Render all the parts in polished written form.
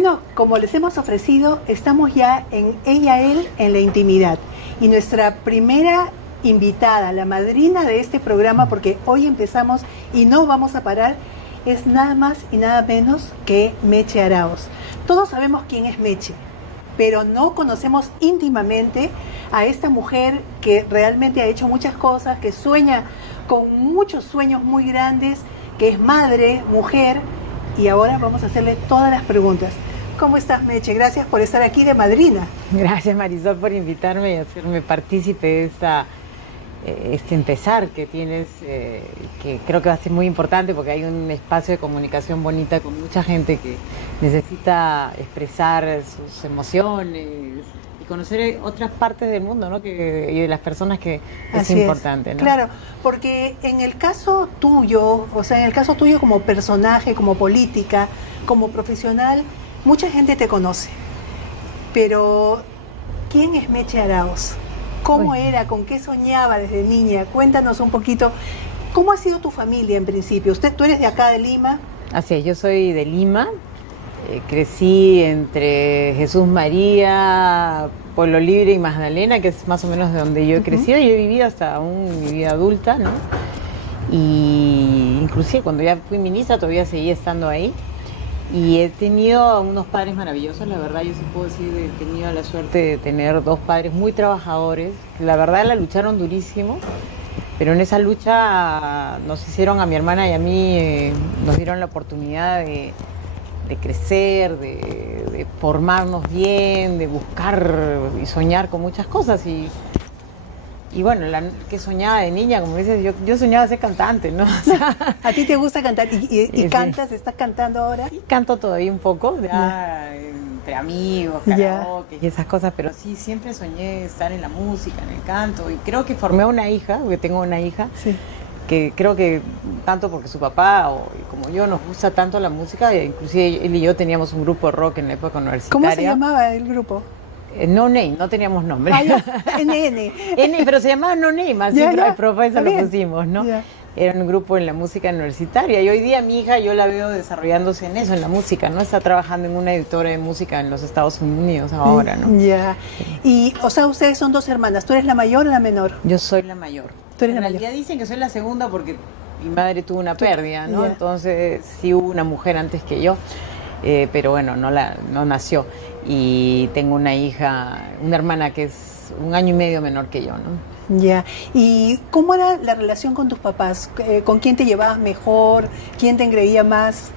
Bueno, como les hemos ofrecido, estamos ya en Ella, Él, en la intimidad. Y nuestra primera invitada, la madrina de este programa, porque hoy empezamos y no vamos a parar, es nada más y nada menos que Meche Arauz. Todos sabemos quién es Meche, pero no conocemos íntimamente a esta mujer que realmente ha hecho muchas cosas, que sueña con muchos sueños muy grandes, que es madre, mujer, y ahora vamos a hacerle todas las preguntas. ¿Cómo estás, Meche? Gracias por estar aquí de madrina. Gracias, Marisol, por invitarme y hacerme partícipe de este empezar que tienes, que creo que va a ser muy importante porque hay un espacio de comunicación bonita con mucha gente que necesita expresar sus emociones y conocer otras partes del mundo, ¿no? Y de las personas que es importante, ¿no? Claro, porque en el caso tuyo, o sea, en el caso tuyo como personaje, como política, como profesional, mucha gente te conoce. Pero, ¿quién es Meche Arauz? ¿Cómo era? ¿Con qué soñaba desde niña? Cuéntanos un poquito. ¿Cómo ha sido tu familia en principio? Tú eres de acá, de Lima. Así es, yo soy de Lima. Crecí entre Jesús María, Pueblo Libre y Magdalena, que es más o menos de donde yo he crecido. Yo he vivido hasta mi vida adulta, ¿no? Y inclusive cuando ya fui ministra todavía seguí estando ahí. Y he tenido unos padres maravillosos, la verdad, yo sí puedo decir que he tenido la suerte de tener dos padres muy trabajadores, que la verdad la lucharon durísimo, pero en esa lucha nos hicieron a mi hermana y a mí, nos dieron la oportunidad de crecer, de formarnos bien, de buscar y soñar con muchas cosas. Y bueno, que soñaba de niña, como dices, yo soñaba ser cantante, ¿no? O sea, ¿a ti te gusta cantar? ¿Y cantas? ¿Estás cantando ahora? Sí, canto todavía un poco, entre amigos, karaoke y esas cosas, pero sí, siempre soñé estar en la música, en el canto, y creo que formé una hija, porque tengo una hija, que creo que tanto porque su papá como yo nos gusta tanto la música, inclusive él y yo teníamos un grupo de rock en la época universitaria. ¿Cómo se llamaba el grupo? No Name, no teníamos nombre. NN. N, pero se llamaba No Name, así el profesor lo pusimos, ¿no? Era un grupo en la música universitaria y hoy día mi hija yo la veo desarrollándose en eso, en la música, ¿no? Está trabajando en una editora de música en los Estados Unidos ahora, ¿no? Y, o sea, ustedes son dos hermanas, ¿tú eres la mayor o la menor? Yo soy la mayor. ¿Tú eres la mayor? Ya dicen que soy la segunda porque mi madre tuvo una pérdida, ¿no? Entonces sí hubo una mujer antes que yo, pero bueno, no nació. Y tengo una hija, una hermana que es 1 año y medio menor que yo, ¿no? Ya. ¿Y cómo era la relación con tus papás? ¿Con quién te llevabas mejor? ¿Quién te engreía más?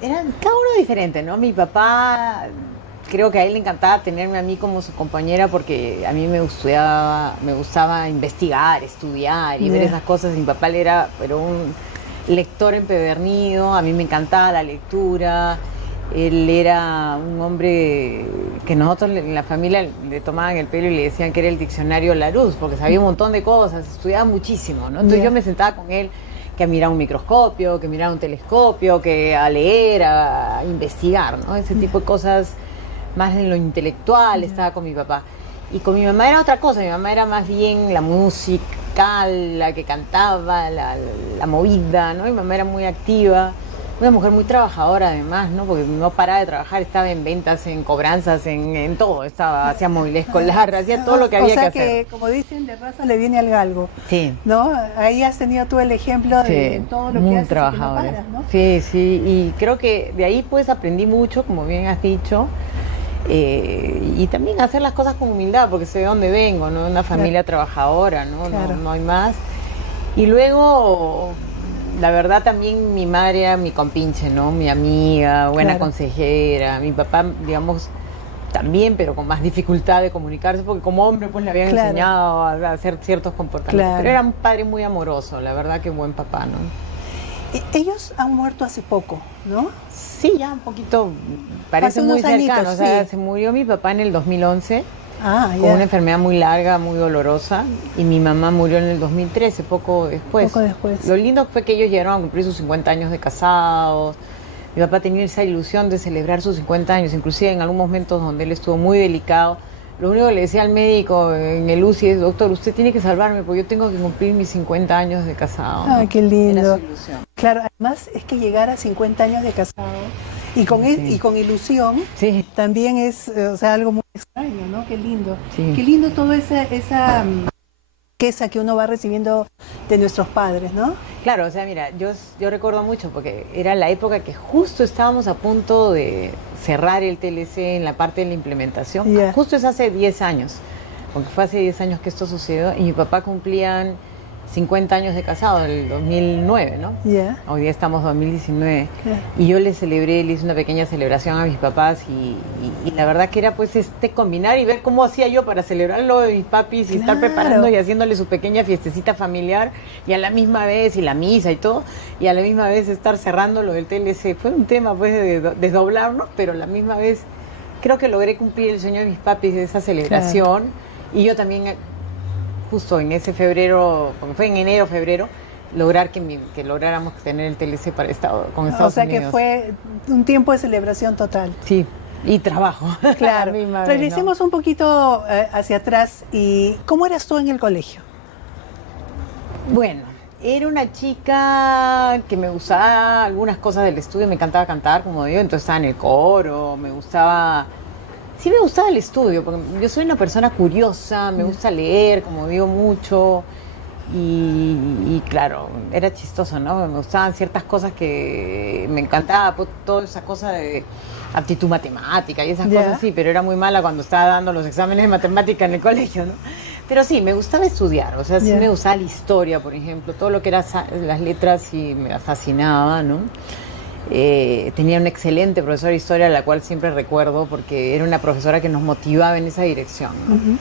Eran cada uno diferente, ¿no? Mi papá, creo que a él le encantaba tenerme a mí como su compañera porque a mí me gustaba investigar, estudiar y ver esas cosas. Mi papá era un lector empedernido, a mí me encantaba la lectura. Él era un hombre que nosotros en la familia le tomaban el pelo y le decían que era el diccionario Larousse, porque sabía un montón de cosas, estudiaba muchísimo, ¿no? Entonces yo me sentaba con él que a mirar un microscopio, que mirar un telescopio, que a leer, a investigar, ¿no? Ese tipo de cosas más en lo intelectual estaba con mi papá. Y con mi mamá era otra cosa, mi mamá era más bien la musical, la que cantaba, la movida, ¿no? Mi mamá era muy activa. Una mujer muy trabajadora además, ¿no? Porque no paraba de trabajar, estaba en ventas, en cobranzas, en todo. Hacía movilidad escolar, hacía todo lo que había que hacer. O sea que, como dicen, de raza le viene al galgo. Sí. ¿No? Ahí has tenido tú el ejemplo de todo lo que haces y que no paras, ¿no? Sí, sí. Y creo que de ahí pues aprendí mucho, como bien has dicho. Y también hacer las cosas con humildad, porque sé de dónde vengo, ¿no? Una familia trabajadora, ¿no? No hay más. Y luego... La verdad también mi madre era mi compinche, ¿no? Mi amiga, buena consejera. Mi papá, digamos, también, pero con más dificultad de comunicarse, porque como hombre pues le habían enseñado a hacer ciertos comportamientos. Pero era un padre muy amoroso, la verdad que buen papá, ¿no? Ellos han muerto hace poco, ¿no? Sí, ya un poquito, parece muy cercano. O sea, se murió mi papá en el 2011. Con una enfermedad muy larga, muy dolorosa, y mi mamá murió en el 2013, poco después. Lo lindo fue que ellos llegaron a cumplir sus 50 años de casados. Mi papá tenía esa ilusión de celebrar sus 50 años, inclusive en algunos momentos donde él estuvo muy delicado. Lo único que le decía al médico en el UCI es: doctor, usted tiene que salvarme porque yo tengo que cumplir mis 50 años de casado. Qué lindo. Era su ilusión. Claro, además es que llegar a 50 años de casado y con ilusión, Sí. también es, o sea, algo muy extraño, ¿no? Qué lindo. Sí. Qué lindo toda esa riqueza que uno va recibiendo de nuestros padres, ¿no? Claro, o sea, mira, yo recuerdo mucho porque era la época que justo estábamos a punto de cerrar el TLC en la parte de la implementación. Yeah. Justo es hace 10 años, porque fue hace 10 años que esto sucedió y mi papá cumplían 50 años de casado, en el 2009, ¿no? Ya. Hoy día estamos en 2019. Yeah. Y yo le hice una pequeña celebración a mis papás y la verdad que era pues combinar y ver cómo hacía yo para celebrarlo de mis papis y estar Claro. preparando y haciéndole su pequeña fiestecita familiar y a la misma vez, y la misa y todo, y a la misma vez estar cerrando lo del TLC. Fue un tema pues de desdoblarnos, pero a la misma vez creo que logré cumplir el sueño de mis papis de esa celebración. Y yo también justo en ese febrero, porque fue en enero, febrero, lograr que lográramos tener el TLC para con Estados O sea Unidos. que fue un tiempo de celebración total. Sí, y trabajo. Claro. A la misma vez, Regresemos un poquito hacia atrás. ¿Y cómo eras tú en el colegio? Bueno, era una chica que me gustaba algunas cosas del estudio, me encantaba cantar, como digo, entonces estaba en el coro, sí me gustaba el estudio, porque yo soy una persona curiosa, me gusta leer, como digo, mucho, y claro, era chistoso, ¿no? Me gustaban ciertas cosas que me encantaba, pues, toda esa cosa de aptitud matemática y esas cosas así, pero era muy mala cuando estaba dando los exámenes de matemática en el colegio, ¿no? Pero sí, me gustaba estudiar, o sea, sí me gustaba la historia, por ejemplo, todo lo que era las letras sí me fascinaba, ¿no? Tenía una excelente profesora de historia, la cual siempre recuerdo, porque era una profesora que nos motivaba en esa dirección, ¿no?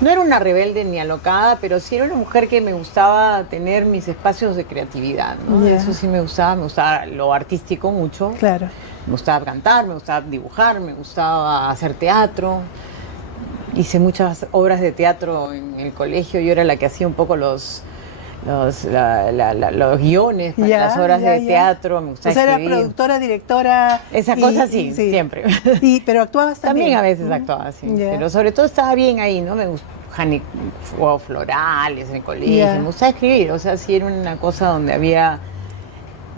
No era una rebelde ni alocada, pero sí era una mujer que me gustaba tener mis espacios de creatividad, ¿no? Eso sí me gustaba lo artístico mucho. Claro. Me gustaba cantar, me gustaba dibujar, me gustaba hacer teatro. Hice muchas obras de teatro en el colegio, yo era la que hacía un poco los guiones para las obras de teatro, me gustaba escribir. Era productora, directora. Esa cosa sí, siempre. Pero actuabas también. También a veces actuaba, sí. Pero sobre todo estaba bien ahí, ¿no? Me gustaba jugaba florales en el colegio, me gustaba escribir, o sea, sí era una cosa donde había...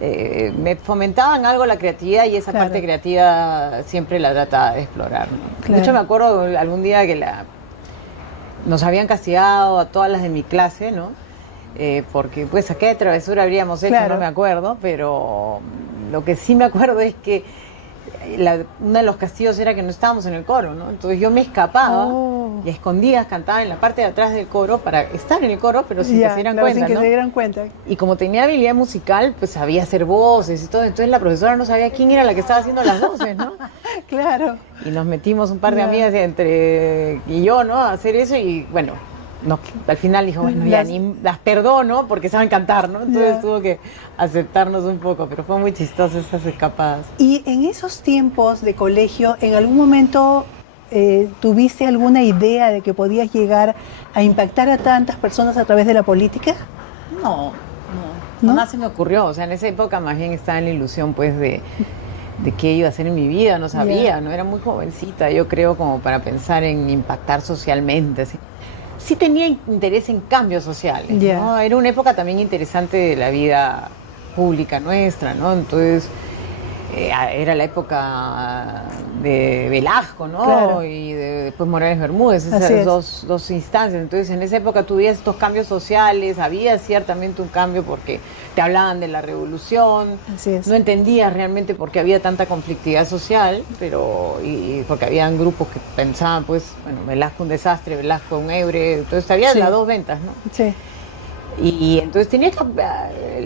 me fomentaban algo la creatividad y esa parte creativa siempre la trataba de explorar, ¿no? De hecho, me acuerdo algún día que nos habían castigado a todas las de mi clase, ¿no? Porque pues qué travesura habríamos hecho, no me acuerdo, pero lo que sí me acuerdo es que uno de los castigos era que no estábamos en el coro, ¿no? Entonces yo me escapaba y a escondidas cantaba en la parte de atrás del coro para estar en el coro, pero sin que se dieran cuenta, sin que ¿no? se dieran cuenta. Y como tenía habilidad musical, pues sabía hacer voces y todo, entonces la profesora no sabía quién era la que estaba haciendo las voces, ¿no? Claro. Y nos metimos un par de amigas y yo, ¿no? A hacer eso y bueno, al final dijo, bueno, ya ni las perdono porque saben cantar, ¿no? Entonces tuvo que aceptarnos un poco, pero fue muy chistoso esas escapadas. Y en esos tiempos de colegio, ¿en algún momento tuviste alguna idea de que podías llegar a impactar a tantas personas a través de la política? No, jamás se me ocurrió, o sea, en esa época más bien estaba en la ilusión, pues, de qué iba a hacer en mi vida, no sabía, no era muy jovencita, yo creo, como para pensar en impactar socialmente, así. Sí tenía interés en cambios sociales, ¿no? Era una época también interesante de la vida pública nuestra, ¿no? Entonces, era la época de Velasco, ¿no? Claro. Y después Morales Bermúdez, esas dos instancias. Entonces, en esa época tuvieras estos cambios sociales, había ciertamente un cambio porque te hablaban de la revolución, no entendías realmente por qué había tanta conflictividad social, pero y porque habían grupos que pensaban, pues, bueno, Velasco un desastre, Velasco un hebre, entonces había las dos ventas, ¿no? Sí. Y entonces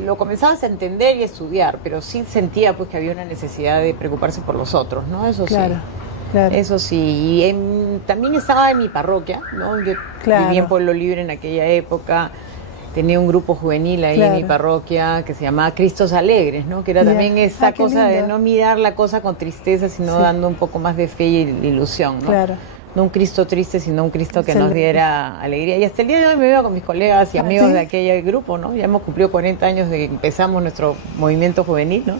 lo comenzabas a entender y a estudiar, pero sí sentía pues que había una necesidad de preocuparse por los otros, ¿no? Eso sí. Claro. Eso sí. Y también estaba en mi parroquia, ¿no? Yo vivía en Pueblo Libre en aquella época. Tenía un grupo juvenil ahí en mi parroquia que se llamaba Cristos Alegres, ¿no? Que era también esa cosa de no mirar la cosa con tristeza, sino dando un poco más de fe y ilusión, ¿no? Claro. No un Cristo triste, sino un Cristo que nos diera alegría. Y hasta el día de hoy me iba con mis colegas y amigos de aquel grupo, ¿no? Ya hemos cumplido 40 años de que empezamos nuestro movimiento juvenil, ¿no?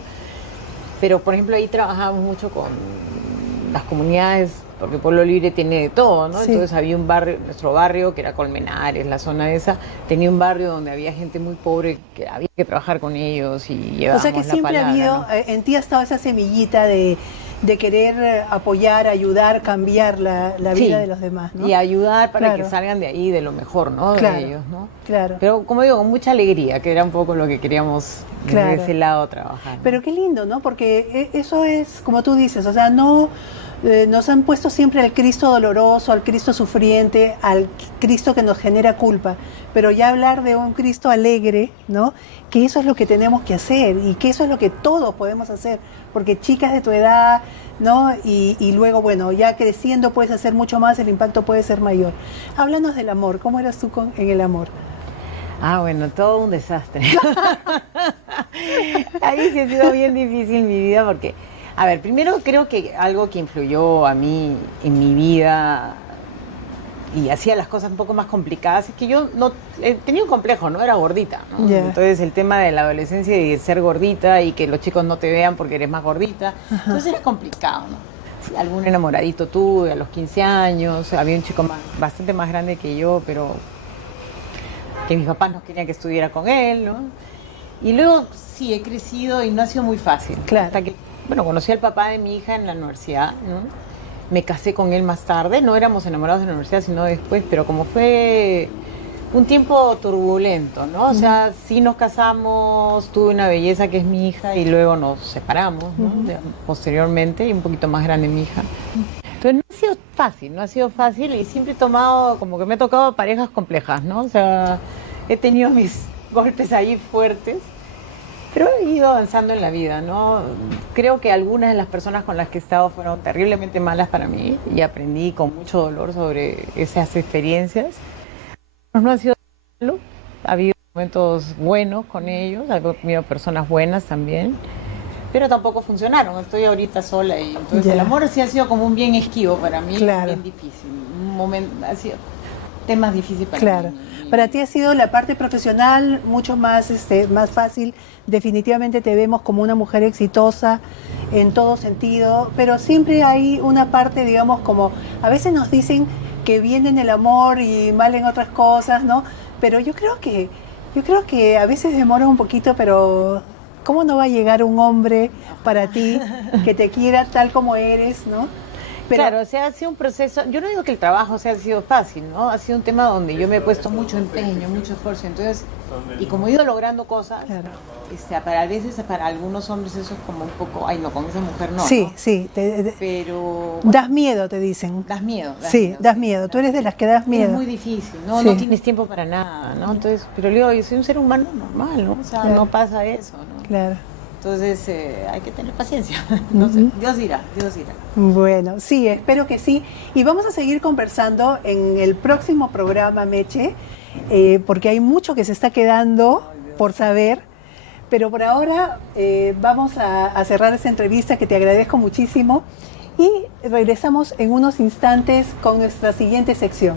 Pero, por ejemplo, ahí trabajábamos mucho con las comunidades porque Pueblo Libre tiene de todo, ¿no? Sí. Entonces había un barrio, nuestro barrio, que era Colmenares, la zona esa, tenía un barrio donde había gente muy pobre que había que trabajar con ellos y O llevábamos sea que la siempre ha palabra, habido, ¿no? en ti ha estado esa semillita de querer apoyar, ayudar, cambiar la vida Sí, de los demás, ¿no? y ayudar para Claro. que salgan de ahí de lo mejor, ¿no? Claro, De ellos, ¿no? claro. Pero como digo, con mucha alegría, que era un poco lo que queríamos desde Claro. ese lado trabajar, ¿no? Pero qué lindo, ¿no? Porque eso es, como tú dices, o sea, no nos han puesto siempre al Cristo doloroso, al Cristo sufriente, al Cristo que nos genera culpa, pero ya hablar de un Cristo alegre, ¿no? Que eso es lo que tenemos que hacer y que eso es lo que todos podemos hacer, porque chicas de tu edad, ¿no? Y luego, bueno, ya creciendo puedes hacer mucho más, el impacto puede ser mayor. Háblanos del amor, ¿cómo eras tú en el amor? Ah, bueno, todo un desastre. Ahí sí ha sido bien difícil mi vida porque, a ver, primero creo que algo que influyó a mí en mi vida y hacía las cosas un poco más complicadas es que yo no tenía un complejo, ¿no? Era gordita, ¿no? Ya. Entonces el tema de la adolescencia y de ser gordita y que los chicos no te vean porque eres más gordita, entonces era complicado, ¿no? Sí, algún enamoradito tuve a los 15 años, había un chico bastante más grande que yo, pero que mis papás no querían que estuviera con él, ¿no? Y luego sí, he crecido y no ha sido muy fácil. Claro. Hasta que, bueno, conocí al papá de mi hija en la universidad, ¿no? Me casé con él más tarde, no éramos enamorados en la universidad, sino después, pero como fue un tiempo turbulento, ¿no? O sea, sí nos casamos, tuve una belleza que es mi hija y luego nos separamos, ¿no? Posteriormente, y un poquito más grande mi hija. Entonces no ha sido fácil y siempre he tomado, como que me he tocado parejas complejas, ¿no? O sea, he tenido mis golpes ahí fuertes, pero he ido avanzando en la vida, ¿no? Creo que algunas de las personas con las que he estado fueron terriblemente malas para mí y aprendí con mucho dolor sobre esas experiencias. No ha sido malo, ha habido momentos buenos con ellos, ha habido personas buenas también, pero tampoco funcionaron. Estoy ahorita sola y entonces Ya. el amor sí ha sido como un bien esquivo para mí, Claro. bien difícil. Un momento, ha sido temas difíciles para Claro. mí. Para ti ha sido la parte profesional mucho más, más fácil. Definitivamente te vemos como una mujer exitosa en todo sentido, pero siempre hay una parte, digamos, como a veces nos dicen que bien en el amor y mal en otras cosas, ¿no? Pero yo creo que a veces demora un poquito, pero ¿cómo no va a llegar un hombre para ti que te quiera tal como eres, ¿no? Pero, claro, o sea, ha sido un proceso, yo no digo que el trabajo ha sido fácil, ¿no? Ha sido un tema donde yo me he puesto mucho empeño, mucho esfuerzo, entonces, y como he ido logrando cosas, Claro. a veces para algunos hombres eso es como un poco, ay no, con esa mujer no, sí, ¿no? sí, Pero das miedo, te dicen. das miedo. Sí, das miedo. Tú eres de las que das miedo. Es muy difícil, ¿no? Sí. No tienes tiempo para nada, ¿no? Entonces, pero le digo, yo soy un ser humano normal, ¿no? O sea, Claro. no pasa eso, ¿no? Claro. Entonces, hay que tener paciencia. No sé, Dios dirá, Dios dirá. Bueno, sí, espero que sí. Y vamos a seguir conversando en el próximo programa, Meche, porque hay mucho que se está quedando por saber. Pero por ahora vamos a cerrar esta entrevista, que te agradezco muchísimo. Y regresamos en unos instantes con nuestra siguiente sección.